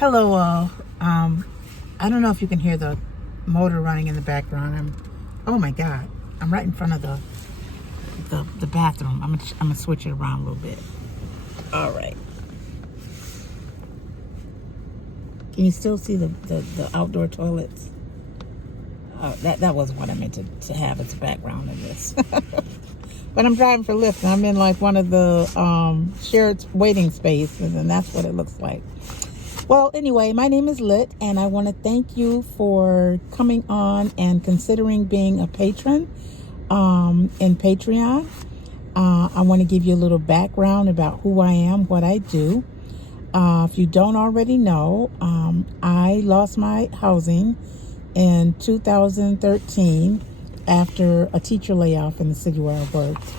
Hello all. I don't know if you can hear the motor running in the background. Oh my God, I'm right in front of the bathroom. I'm gonna switch it around a little bit. All right. Can you still see the outdoor toilets? That wasn't what I meant to have as a background in this. But I'm driving for Lyft, and I'm in like one of the shared waiting spaces, and that's what it looks like. Well, anyway, my name is Lit, and I want to thank you for coming on and considering being a patron in Patreon. I want to give you a little background about who I am, what I do. If you don't already know, I lost my housing in 2013 after a teacher layoff in the city where I worked,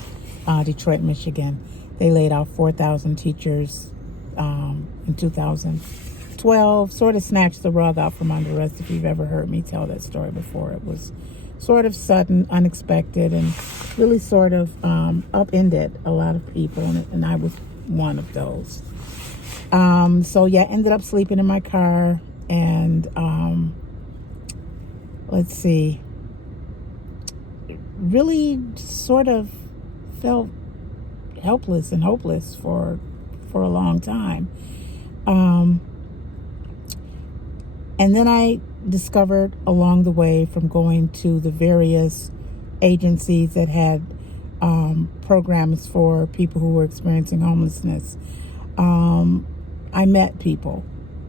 Detroit, Michigan. They laid off 4,000 teachers in 2012, sort of snatched the rug out from under us. If you've ever heard me tell that story before, it was sort of sudden, unexpected, and really sort of upended a lot of people, and I was one of those. So yeah, ended up sleeping in my car, and let's see, really sort of felt helpless and hopeless for a long time. And then I discovered along the way, from going to the various agencies that had programs for people who were experiencing homelessness, I met people,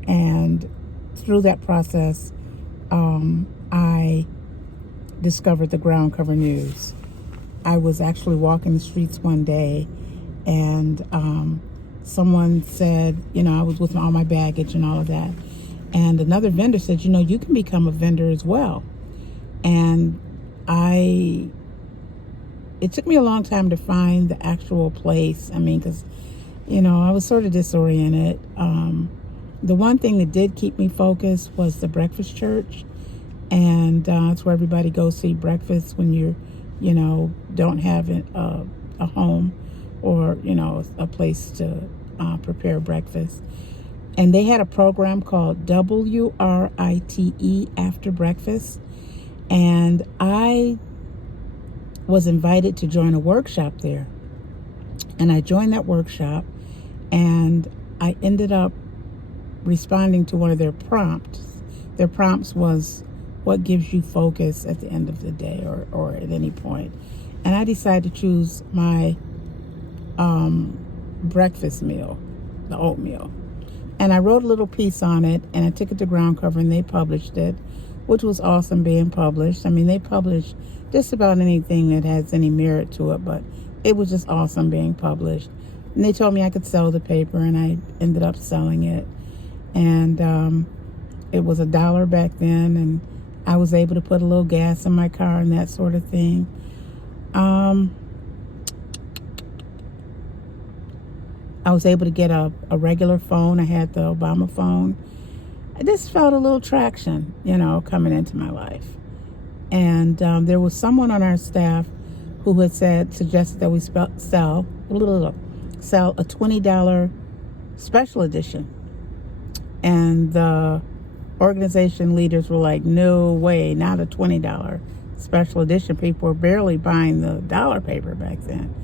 and through that process, I discovered the Ground Cover News. I was actually walking the streets one day, and someone said, I was with all my baggage and all of that, and another vendor said, you can become a vendor as well. And it took me a long time to find the actual place. Because I was sort of disoriented. The one thing that did keep me focused was the Breakfast Church, and it's where everybody goes to eat breakfast when you're, don't have a home or a place to prepare breakfast. And they had a program called WRITE, After Breakfast, and I was invited to join a workshop there. And I joined that workshop, and I ended up responding to one of their prompts. Their prompts was, what gives you focus at the end of the day or at any point? And I decided to choose my breakfast meal, the oatmeal. And I wrote a little piece on it, and I took it to Ground Cover, and they published it, which was awesome being published. They publish just about anything that has any merit to it, but it was just awesome being published. And they told me I could sell the paper, and I ended up selling it. And it was $1 back then, and I was able to put a little gas in my car and that sort of thing. I was able to get a regular phone. I had the Obama phone. I just felt a little traction, coming into my life. And there was someone on our staff who had suggested that we sell a $20 special edition. And the organization leaders were like, no way, not a $20 special edition. People were barely buying the dollar paper back then.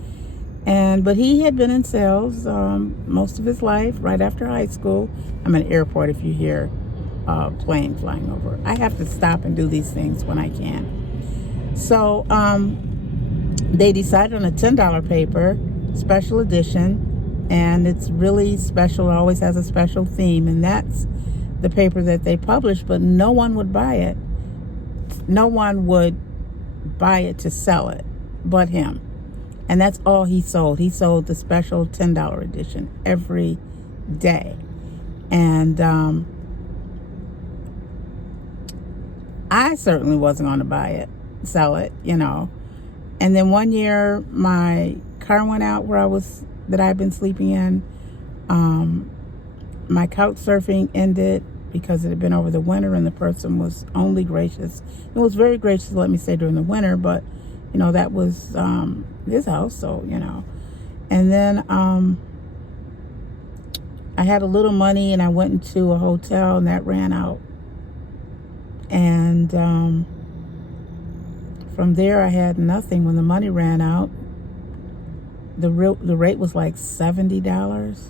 But he had been in sales most of his life, right after high school. I'm in an airport if you hear a plane flying over. I have to stop and do these things when I can. So they decided on a $10 paper, special edition, and it's really special. It always has a special theme, and that's the paper that they published, but no one would buy it. No one would buy it to sell it but him. And that's all he sold. He sold the special $10 edition every day. And I certainly wasn't going to sell it. And then one year my car went out that I had been sleeping in. My couch surfing ended because it had been over the winter, and the person was only gracious. It was very gracious to let me stay during the winter, but that was his house, so, And then I had a little money and I went into a hotel and that ran out. And from there, I had nothing. When the money ran out, the rate was like $70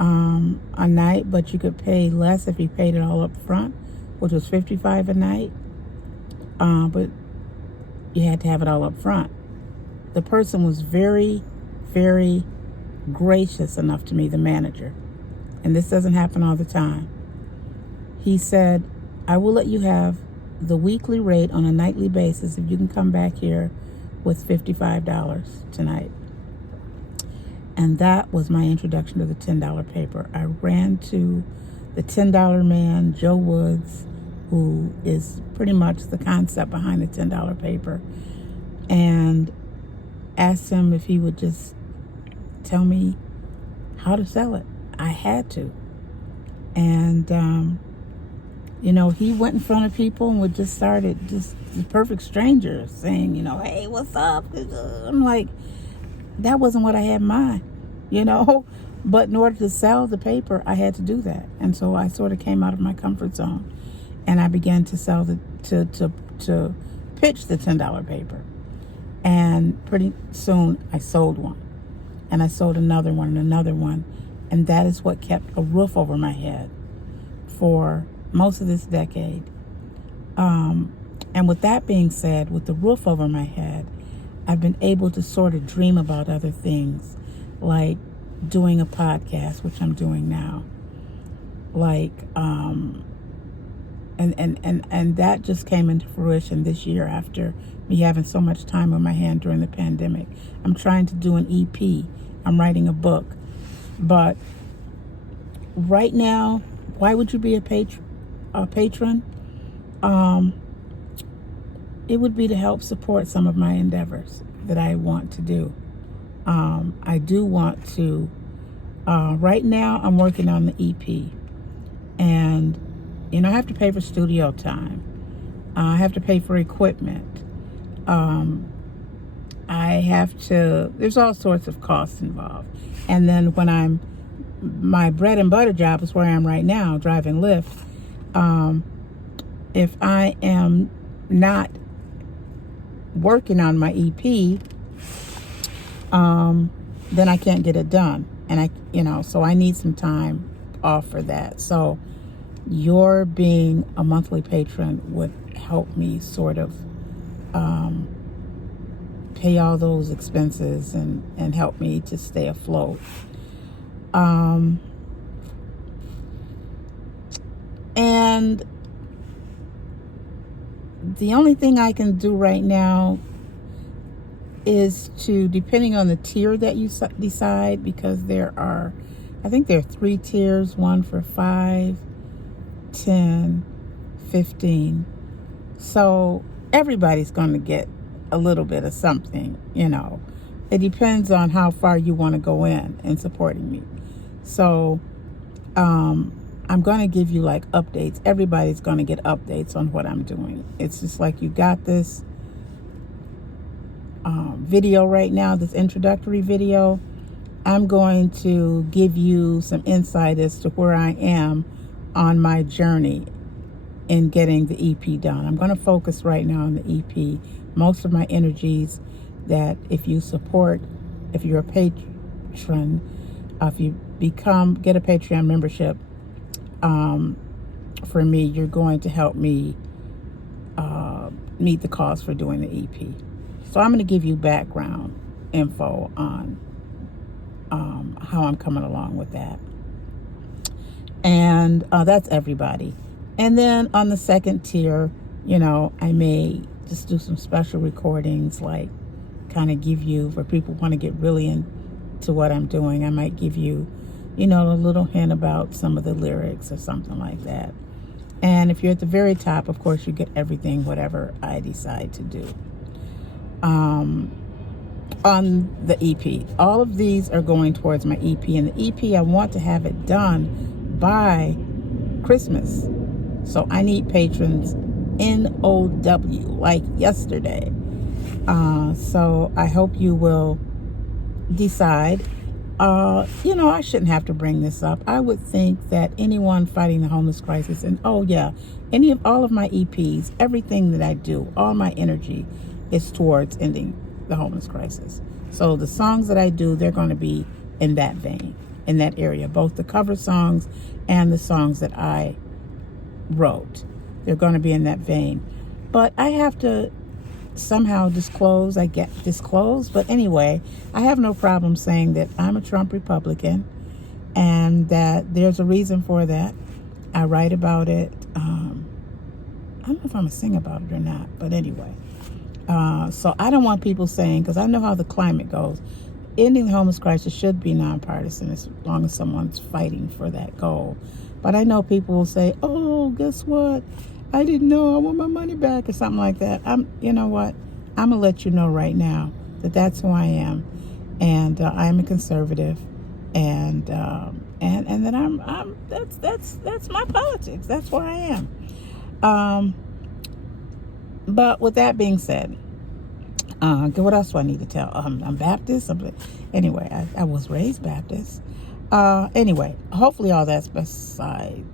a night, but you could pay less if you paid it all up front, which was $55 a night. But you had to have it all up front. The person was very, very gracious enough to me, the manager, and this doesn't happen all the time. He said, I will let you have the weekly rate on a nightly basis if you can come back here with $55 tonight. And that was my introduction to the $10 paper. I ran to the $10 man, Joe Woods, who is pretty much the concept behind the $10 paper, and asked him if he would just tell me how to sell it. I had to. And, he went in front of people and would just started just the perfect strangers saying, hey, what's up? I'm like, that wasn't what I had in mind, But in order to sell the paper, I had to do that. And so I sort of came out of my comfort zone and I began to sell to pitch the $10 paper. And pretty soon I sold one. And I sold another one and another one. And that is what kept a roof over my head for most of this decade. And with that being said, with the roof over my head, I've been able to sort of dream about other things, like doing a podcast, which I'm doing now. Like, and that just came into fruition this year after me having so much time on my hand during the pandemic. I'm trying to do an EP. I'm writing a book. But right now, why would you be a patron? It would be to help support some of my endeavors that I want to do. I do want to, right now I'm working on the EP, and I have to pay for studio time. I have to pay for equipment. I have to, there's all sorts of costs involved. And then when my bread and butter job is where I am right now, driving Lyft. If I am not working on my EP, then I can't get it done. And so I need some time off for that. So your being a monthly patron would help me sort of pay all those expenses and help me to stay afloat. And the only thing I can do right now is to, depending on the tier that you decide, because I think there are 3 tiers, one for 5, 10, 15. So everybody's going to get a little bit of something, It depends on how far you want to go in supporting me. So I'm going to give you like updates. Everybody's going to get updates on what I'm doing. It's just like, you got this video right now, this introductory video. I'm going to give you some insight as to where I am on my journey in getting the EP done. I'm going to focus right now on the EP. Most of my energies that if you're a patron, if you get a Patreon membership, for me, you're going to help me meet the cost for doing the EP. So I'm going to give you background info on how I'm coming along with that. And that's everybody. And then on the second tier, I may just do some special recordings, like kind of give you, for people who want to get really into what I'm doing, I might give you, a little hint about some of the lyrics or something like that. And if you're at the very top, of course, you get everything, whatever I decide to do. On the EP, all of these are going towards my EP, and the EP, I want to have it done by Christmas. So I need patrons NOW, like yesterday. So I hope you will decide I shouldn't have to bring this up. I would think that anyone fighting the homeless crisis, and all of my EPs, everything that I do, all my energy is towards ending the homeless crisis. So the songs that I do, they're going to be in that vein, in that area, both the cover songs and the songs that I wrote. They're going to be in that vein. But I have to somehow disclose, but anyway, I have no problem saying that I'm a Trump Republican and that there's a reason for that. I write about it. I don't know if I'm going to sing about it or not, but anyway. So I don't want people saying, because I know how the climate goes, ending the homeless crisis should be nonpartisan as long as someone's fighting for that goal. But I know people will say, oh, guess what? I didn't know, I want my money back or something like that. You know what? I'm going to let you know right now that that's who I am. And I am a conservative. And that that's my politics. That's where I am. But with that being said, what else do I need to tell? I'm Baptist. Anyway, I was raised Baptist. Anyway, hopefully all that's beside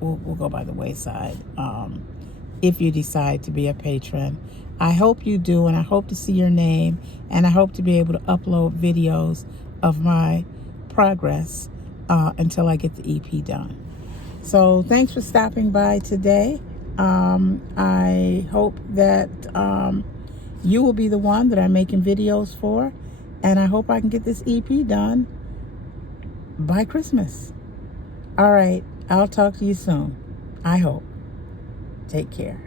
will go by the wayside. If you decide to be a patron, I hope you do, and I hope to see your name, and I hope to be able to upload videos of my progress until I get the EP done. So thanks for stopping by today. I hope that you will be the one that I'm making videos for, and I hope I can get this EP done by Christmas. All right, I'll talk to you soon. I hope. Take care.